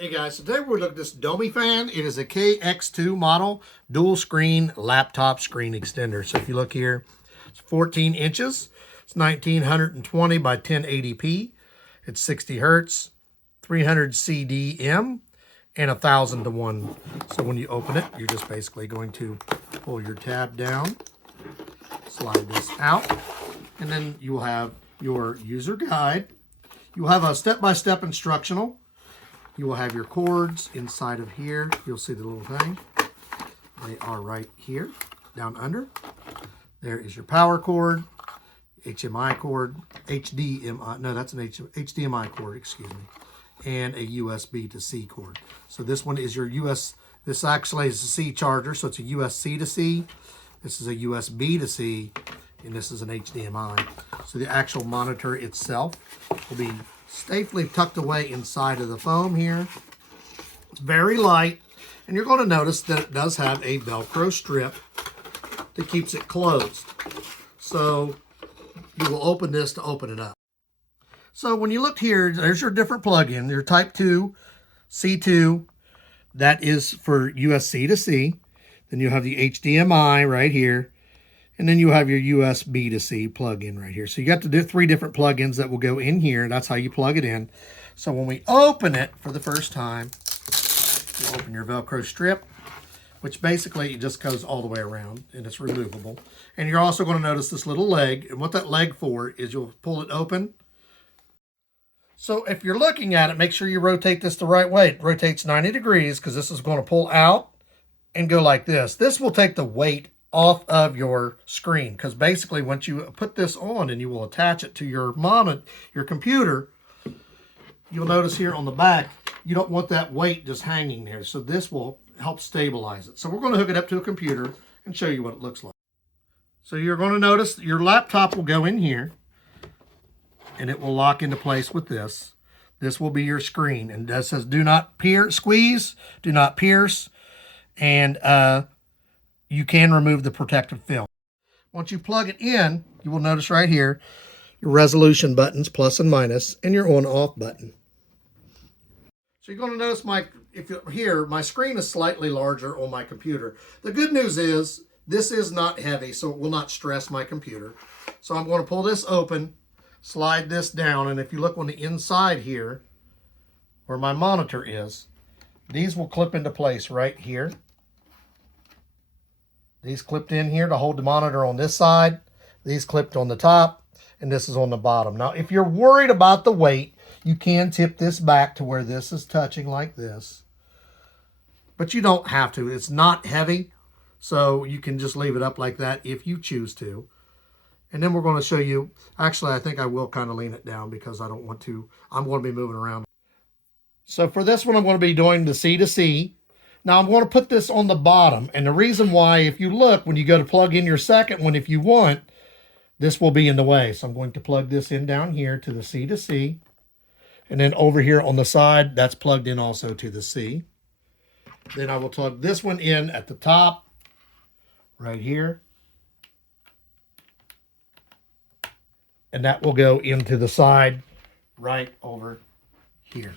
Hey guys, so today we're looking at this Domyfan. It is a KX2 model dual screen laptop screen extender. So if you look here, it's 14 inches. It's 1920 by 1080p. It's 60 hertz, 300 CDM, and 1000 to 1. So when you open it, you're just basically going to pull your tab down, slide this out, and then you will have your user guide. You will have a step-by-step instructional. You will have your cords inside of here. You'll see the little thing. They are right here, down under. There is your power cord, HDMI cord, HDMI, no, that's an HDMI cord, excuse me, and a USB to C cord. So this one is your this actually is a C charger, so it's a USB to C. This is a USB to C, and this is an HDMI. So the actual monitor itself will be safely tucked away inside of the foam here. It's very light, and you're going to notice that it does have a Velcro strip that keeps it closed. So you will open this to open it up. So when you look here, there's your different plug-in. Your Type 2, C2, that is for USB to C. Then you have the HDMI right here. And then you have your USB to C plug-in right here. So you got to do 3 different plug-ins that will go in here. That's how you plug it in. So when we open it for the first time, you open your Velcro strip, which basically it just goes all the way around and it's removable. And you're also going to notice this little leg. And what that leg for is you'll pull it open. So if you're looking at it, make sure you rotate this the right way. It rotates 90 degrees because this is going to pull out and go like this. This will take the weight off of your screen, because basically once you put this on and you will attach it to your monitor, your computer, you'll notice here on the back, you don't want that weight just hanging there. So this will help stabilize it. So we're going to hook it up to a computer and show you what it looks like. So you're going to notice your laptop will go in here and it will lock into place with this. This will be your screen, and that says do not squeeze, do not pierce, and you can remove the protective film. Once you plug it in, you will notice right here your resolution buttons, plus and minus, and your on-off button. So you're going to notice if you're here, my screen is slightly larger on my computer. The good news is this is not heavy, so it will not stress my computer. So I'm going to pull this open, slide this down, and if you look on the inside here, where my monitor is, these will clip into place right here. These clipped in here to hold the monitor on this side. These clipped on the top, and this is on the bottom. Now, if you're worried about the weight, you can tip this back to where this is touching like this. But you don't have to. It's not heavy, so you can just leave it up like that if you choose to. And then we're going to show you, actually, I think I will kind of lean it down because I don't want to. I'm going to be moving around. So for this one, I'm going to be doing the C to C. Now I'm going to put this on the bottom, and the reason why, if you look, when you go to plug in your second one, if you want, this will be in the way. So I'm going to plug this in down here to the C to C, and then over here on the side, that's plugged in also to the C. Then I will plug this one in at the top, right here, and that will go into the side right over here.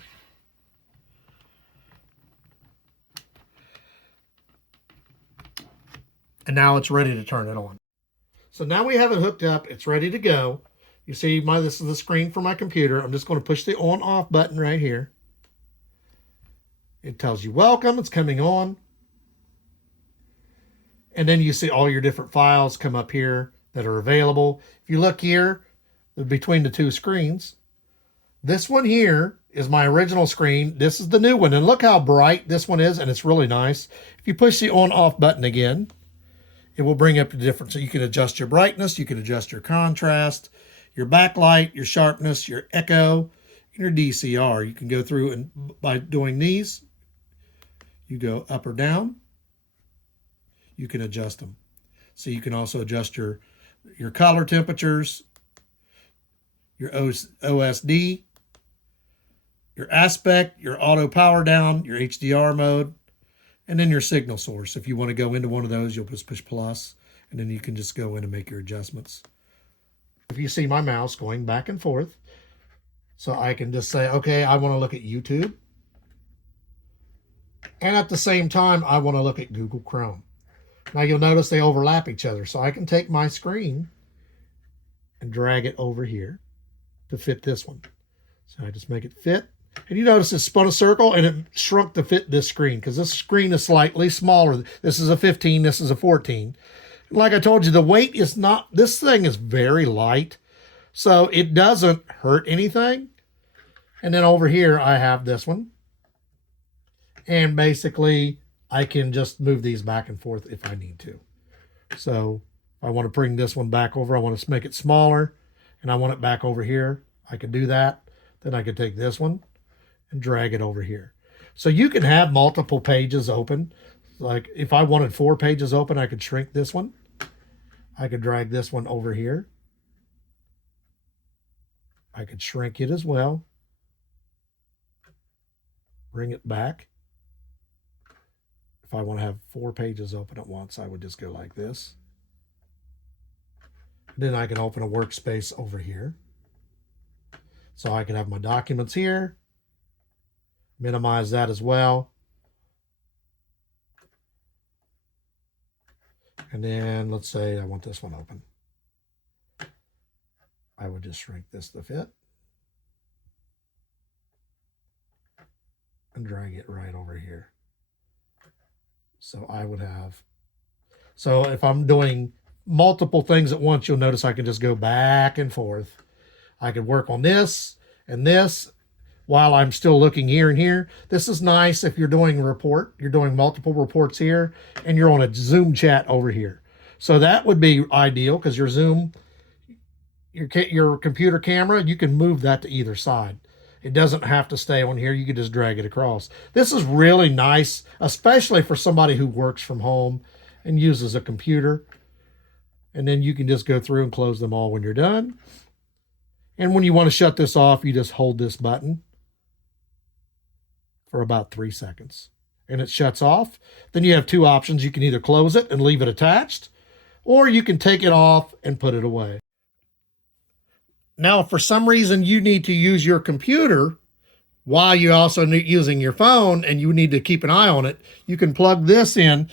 And now it's ready to turn it on. So now we have it hooked up. It's ready to go. You see, this is the screen for my computer. I'm just going to push the on-off button right here. It tells you welcome. It's coming on. And then you see all your different files come up here that are available. If you look here, between the 2 screens, this one here is my original screen. This is the new one. And look how bright this one is, and it's really nice. If you push the on-off button again, it will bring up the difference. So you can adjust your brightness, you can adjust your contrast, your backlight, your sharpness, your echo, and your DCR. You can go through, and by doing these, you go up or down. You can adjust them. So you can also adjust your color temperatures, your OSD, your aspect, your auto power down, your HDR mode, and then your signal source. If you want to go into one of those, you'll just push plus, and then you can just go in and make your adjustments. If you see my mouse going back and forth, so I can just say, okay, I want to look at YouTube. And at the same time, I want to look at Google Chrome. Now you'll notice they overlap each other. So I can take my screen and drag it over here to fit this one. So I just make it fit. And you notice it spun a circle and it shrunk to fit this screen because this screen is slightly smaller. This is a 15, this is a 14. Like I told you, the weight is not, this thing is very light. So it doesn't hurt anything. And then over here, I have this one. And basically, I can just move these back and forth if I need to. So if I want to bring this one back over, I want to make it smaller, and I want it back over here, I could do that. Then I could take this one and drag it over here. So you can have multiple pages open. Like if I wanted 4 pages open, I could shrink this one. I could drag this one over here. I could shrink it as well. Bring it back. If I want to have 4 pages open at once, I would just go like this. Then I can open a workspace over here. So I can have my documents here. Minimize that as well. And then let's say I want this one open. I would just shrink this to fit. And drag it right over here. So I would have, so if I'm doing multiple things at once, you'll notice I can just go back and forth. I could work on this and this while I'm still looking here and here. This is nice if you're doing a report, you're doing multiple reports here, and you're on a Zoom chat over here. So that would be ideal because your Zoom, your computer camera, you can move that to either side. It doesn't have to stay on here. You can just drag it across. This is really nice, especially for somebody who works from home and uses a computer. And then you can just go through and close them all when you're done. And when you want to shut this off, you just hold this button for about 3 seconds. And it shuts off. Then you have 2 options. You can either close it and leave it attached, or you can take it off and put it away. Now, if for some reason you need to use your computer while you're also using your phone and you need to keep an eye on it, you can plug this in.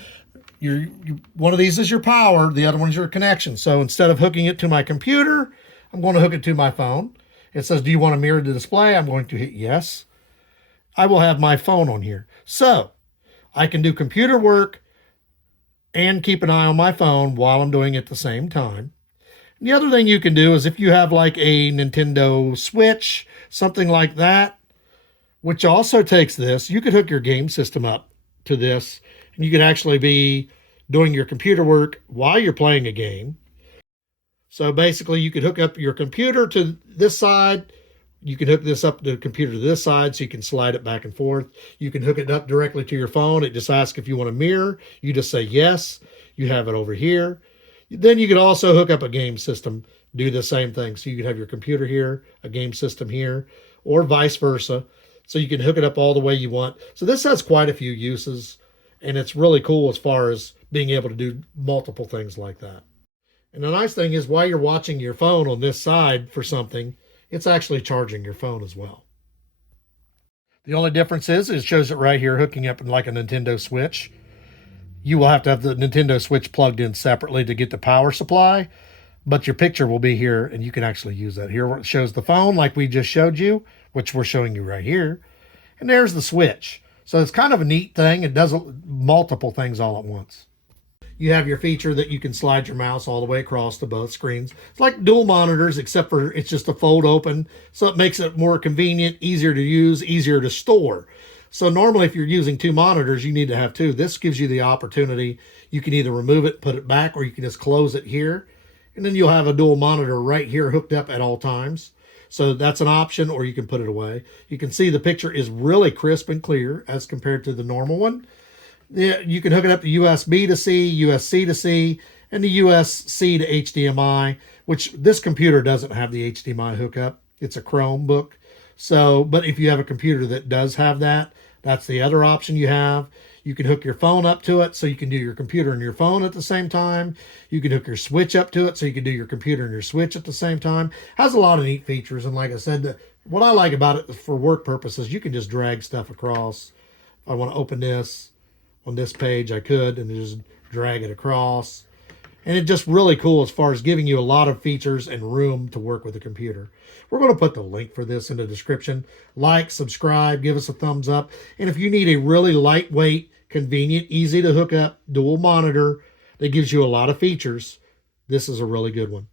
One of these is your power, the other one is your connection. So instead of hooking it to my computer, I'm going to hook it to my phone. It says, do you want to mirror the display? I'm going to hit yes. I will have my phone on here. So I can do computer work and keep an eye on my phone while I'm doing it at the same time. The other thing you can do is if you have like a Nintendo Switch, something like that, which also takes this, you could hook your game system up to this, and you could actually be doing your computer work while you're playing a game. So basically you could hook up your computer to this side. You can hook this up to the computer to this side so you can slide it back and forth. You can hook it up directly to your phone. It just asks if you want a mirror. You just say yes. You have it over here. Then you could also hook up a game system, do the same thing. So you could have your computer here, a game system here, or vice versa. So you can hook it up all the way you want. So this has quite a few uses, and it's really cool as far as being able to do multiple things like that. And the nice thing is while you're watching your phone on this side for something, it's actually charging your phone as well. The only difference is it shows it right here hooking up in like a Nintendo Switch. You will have to have the Nintendo Switch plugged in separately to get the power supply, but your picture will be here and you can actually use that. Here it shows the phone like we just showed you, which we're showing you right here. And there's the Switch. So it's kind of a neat thing. It does multiple things all at once. You have your feature that you can slide your mouse all the way across to both screens. It's like dual monitors, except for it's just a fold open. So it makes it more convenient, easier to use, easier to store. So normally if you're using 2 monitors, you need to have 2. This gives you the opportunity. You can either remove it, put it back, or you can just close it here. And then you'll have a dual monitor right here hooked up at all times. So that's an option, or you can put it away. You can see the picture is really crisp and clear as compared to the normal one. You can hook it up to USB to C, USB to C, and the USB to HDMI, which this computer doesn't have the HDMI hookup. It's a Chromebook. So, but if you have a computer that does have that, that's the other option you have. You can hook your phone up to it so you can do your computer and your phone at the same time. You can hook your Switch up to it so you can do your computer and your Switch at the same time. It has a lot of neat features. And like I said, what I like about it for work purposes, you can just drag stuff across. If I want to open this on this page, I could, and just drag it across. And it's just really cool as far as giving you a lot of features and room to work with the computer. We're going to put the link for this in the description. Like, subscribe, give us a thumbs up. And if you need a really lightweight, convenient, easy to hook up dual monitor that gives you a lot of features, this is a really good one.